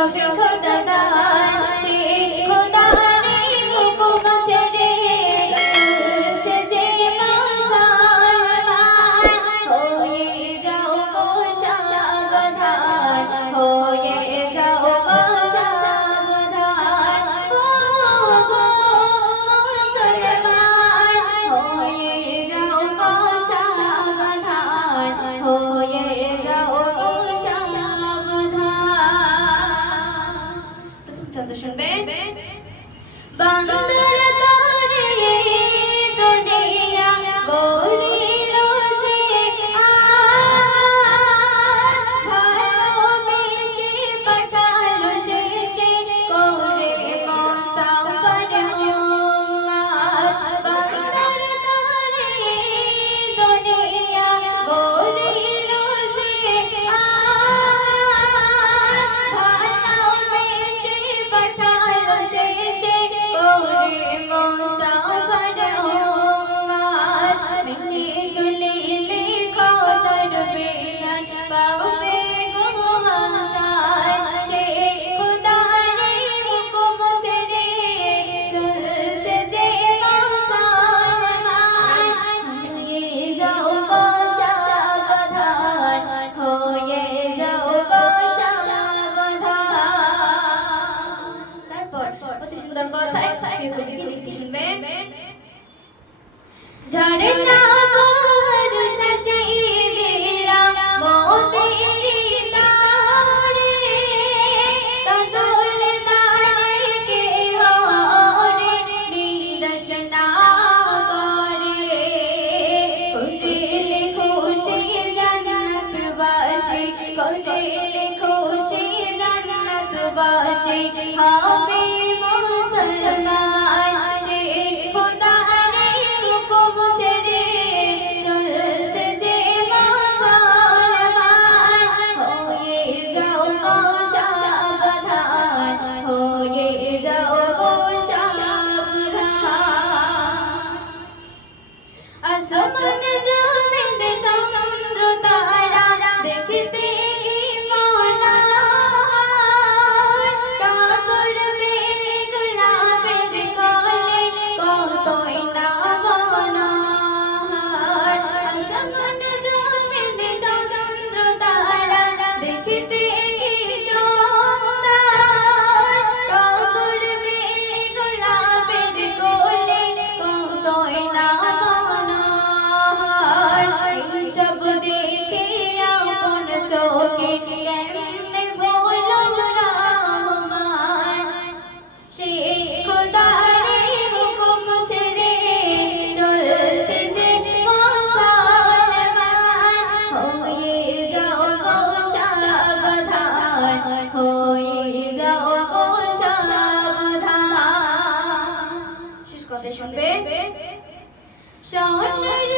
সবে খোদা দান সে খোদা রে হুকুম ছেড়ে চলছে যে মুসলমান হয়ে যাও গো সাবধান হয়ে যাও গো সাবধান ও গো মুসলমান হয়ে যাও গো সাবধান হয়ে যাও গো সাবধান। ছন্দ শুনবেন। বান্দর তারে দুনিয়া গড়িল যে ভালোবেসে পাঠালো শেষে করে মুস্তাফার উম্মত। বান্দর তারে দুনিয়া গড়িল যে ভালোবেসে পাঠালো শেষে করে মুস্তাফার উম্মত। মিলে ঝুলিলে কদর বেলাল পাবে গো হাসান সে খোদা রে হুকুম ছেড়ে চলছে যে মুসলমান হয়ে যাও গো সাবধান হয়ে যাও গো সাবধান। তারপর অতি সুন্দর কথায় প্রিয় কবি লিখেছি শুনবেন। ঝরনা ভোর সাজিয়ে দিলাম মোদের তারে কাঁদলে তারে কে হরে নিরাশ না করে করলে খুশি জান্নাতবাসী করলে খুশি জান্নাতবাসী হবে মুসলমান সে খোদা রে হুকুম ছেড়ে চলছে যে মুসলমান হয়ে যাও গো সাবধান হয়ে যাও গো সাবধান। আসমান জমিন চন্দ্র তারা দেখতে মনা টাগর মেঘ লাভের কলে কতই না বনার। আসমান জমিন চন্দ্র তারা দেখতে কি সুন্দর টাগর মেঘ লাভের কলে কতই না সব দেখে আপন চোখে কেমনে ভুলল রহমান সে খোদা রে হুকুম ছেড়ে চলছে যে মুসলমান হয়ে যাও গো সাবধান হয়ে যাও গো সাবধান। শেষ কথা শুনবে। সোনার